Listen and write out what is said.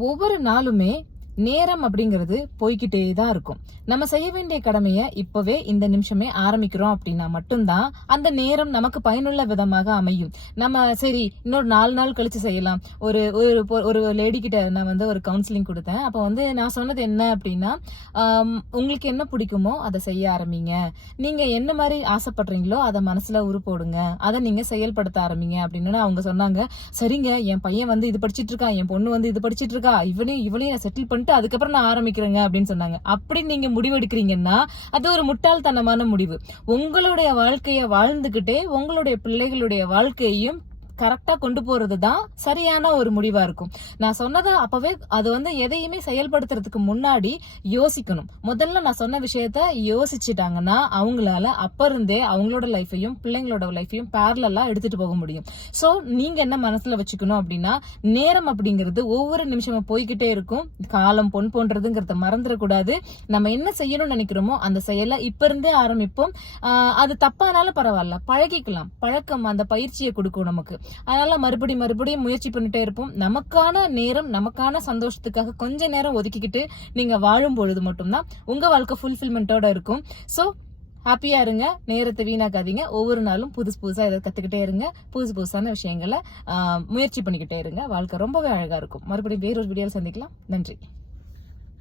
ஒவ்வொரு நாளுமே நேரம் அப்படிங்கிறது போய்கிட்டே தான் இருக்கும். நம்ம செய்ய வேண்டிய கடமையை இப்பவே இந்த நிமிஷமே ஆரம்பிக்கிறோம் அப்படின்னா மட்டும்தான் அந்த நேரம் நமக்கு பயனுள்ள விதமாக அமையும். நம்ம சரி இன்னொரு நாலு நாள் கழிச்சு செய்யலாம். ஒரு ஒரு ஒரு லேடி கிட்ட நான் வந்து ஒரு கவுன்சிலிங் கொடுத்தேன். அப்போ வந்து நான் சொன்னது என்ன அப்படின்னா உங்களுக்கு என்ன பிடிக்குமோ அதை செய்ய ஆரம்பிங்க. நீங்க என்ன மாதிரி ஆசைப்படுறீங்களோ அதை மனசுல உருப்போடுங்க அதை நீங்க செயல்படுத்த ஆரம்பிங்க அப்படின்னு அவங்க சொன்னாங்க. சரிங்க என் பையன் வந்து இது படிச்சிட்டு இருக்கான் என் பொண்ணு வந்து இது படிச்சிட்டு இருக்கா இவனையும் இவளையும் செட்டில் பண்ணிட்டு அதுக்கப்புறம் நான் ஆரம்பிக்கிறேங்க அப்படின்னு சொன்னாங்க. அப்படி நீங்க முடிவெடுக்கிறீங்கன்னா அது ஒரு முட்டாள்தனமான முடிவு. உங்களுடைய வாழ்க்கையை வாழ்ந்துகிட்டே உங்களுடைய பிள்ளைகளுடைய வாழ்க்கையையும் கரெக்டாக கொண்டு போகிறது தான் சரியான ஒரு முடிவாக இருக்கும். நான் சொன்னதை அப்போவே அது வந்து எதையுமே செயல்படுத்துறதுக்கு முன்னாடி யோசிக்கணும். முதல்ல நான் சொன்ன விஷயத்த யோசிச்சுட்டாங்கன்னா அவங்களால அப்போ இருந்தே அவங்களோட லைஃபையும் பிள்ளைங்களோட லைஃபையும் பேரலெல்லாம் எடுத்துட்டு போக முடியும். ஸோ நீங்கள் என்ன மனசில் வச்சுக்கணும் அப்படின்னா நேரம் அப்படிங்கிறது ஒவ்வொரு நிமிஷமும் போய்கிட்டே இருக்கும். காலம் பொன் போன்றதுங்கிறத மறந்துடக்கூடாது. நம்ம என்ன செய்யணும்னு நினைக்கிறோமோ அந்த செயலை இப்போ இருந்தே ஆரம்பிப்போம். அது தப்பானாலும் பரவாயில்ல. பழகிக்கலாம். பழக்கம் அந்த பயிற்சியை கொடுக்கும் நமக்கு. அதனால மறுபடி மறுபடியும் முயற்சி பண்ணிட்டே இருப்போம். நமக்கான நேரம் நமக்கான சந்தோஷத்துக்காக கொஞ்ச நேரம் ஒதுக்கிக்கிட்டு நீங்க வாழும் பொழுது மட்டும்தான் உங்க வாழ்க்கை ஃபுல்ஃபில்மெண்ட்டோட இருக்கும். ஸோ ஹாப்பியா இருங்க நேரத்தை வீணாக்காதீங்க. ஒவ்வொரு நாளும் புதுசு புதுசா இதை கத்துக்கிட்டே இருங்க. புதுசு புதுசான விஷயங்களை முயற்சி பண்ணிக்கிட்டே இருங்க. வாழ்க்கை ரொம்பவே அழகா இருக்கும். மறுபடியும் வேறொரு வீடியோவில் சந்திக்கலாம். நன்றி.